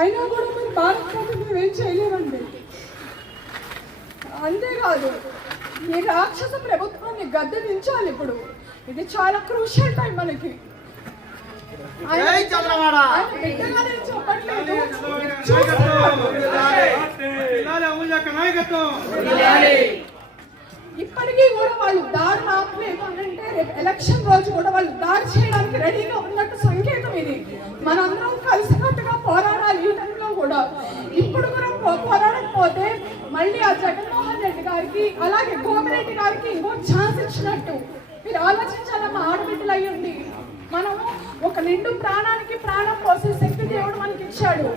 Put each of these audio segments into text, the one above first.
అయినా కూడా మీరు భారతదేశం మేమేం చేయలేమండి. అంతేకాదు ఈ రాక్షస ప్రభుత్వాన్ని గద్దె దించాలి. ఇప్పుడు ఇది చాలా క్రూషియల్ టైం మనకి. ఇప్పటికీ కూడా వాళ్ళు దాడి ఆపలేదు అంటే రేపు ఎలక్షన్ రోజు కూడా వాళ్ళు దాడి చేయడానికి రెడీగా ఉన్నట్టు సంకేతం ఇది. మనందరం కలిసికట్టుగా పోరాడాలి. ఈ టైంలో కూడా ఇప్పుడు కూడా పోరాడకపోతే మళ్ళీ ఆ జగన్మోహన్ రెడ్డి గారికి అలాగే కోమిరెడ్డి గారికి ఇంకో ఛాన్స్ ఇచ్చినట్టు. మీరు ఆలోచించాలమ్మా, ఆడబిడ్డలు అయ్యండి. మనము ఒక నిండు ప్రాణానికి ప్రాణం పోసే శక్తి దేవుడు మనకి ఇచ్చాడు.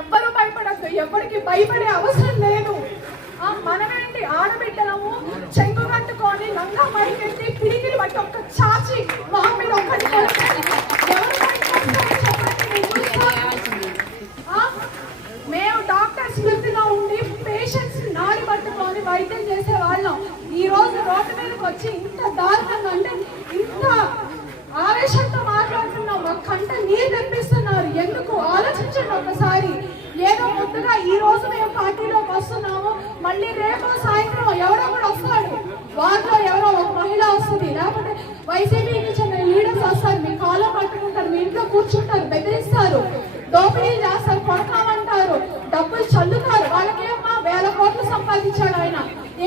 ఎవ్వరూ భయపడద్దు, ఎవరికి భయపడే అవసరం లేదు. మనమేంటి ఆడబిడ్డలము చెంగు కట్టుకొని లంగా మైకెత్తి పిడికిలు బట్టి ఒక్క చాచి మొహం మీద ఒక్కటి మేము డాక్టర్స్ వృత్తిలో ఉండి పేషెంట్స్ నాడి పట్టుకొని వైద్యం చేసే వాళ్ళం. ఈ రోజు రోడ్డు మీదకి వచ్చి ఇంత దారుణంగా అంటే ఇంత ఆవేశంతో మాట్లాడుతున్నాం. మా కంట నీరు తెప్పిస్తున్నారు. ఎందుకు ఆలోచించండి ఒకసారి. ఏదో ముందుగా ఈ రోజు మేము పార్టీలోకి వస్తున్నాము, మళ్ళీ రేపు సాయంత్రం ఎవరో కూడా వస్తాడు. వారిలో ఎవరో ఒక మహిళ వస్తుంది, లేకపోతే వైసీపీకి చెందిన లీడర్స్ వస్తారు. మీ కాలో పట్టుకుంటారు, మీ ఇంట్లో కూర్చుంటారు, బెదిరిస్తారు, దోపిడీ చేస్తారు, కొడతామంటారు, డబ్బులు చల్లుతారు. వాళ్ళకేమో 1000 కోట్లు సంపాదించాడు ఆయన.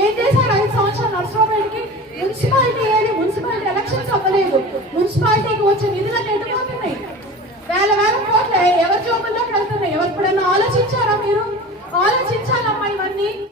ఏం చేశాడు 5 సంవత్సరాలు నర్సరావుపేటకి? మున్సిపాలిటీ ఏది? మున్సిపాలిటీ ఎలక్షన్స్ అవ్వలేదు. మున్సిపాలిటీకి వచ్చే నిధులను ఎటుపోతున్నాయి? 1000 కోట్లు ఎవరి జోబుల్లోకి వెళ్తున్నాయి? ఎవరిప్పుడైనా ఆలోచించారా మీరు? ఆలోచించాలమ్మా ఇవన్నీ.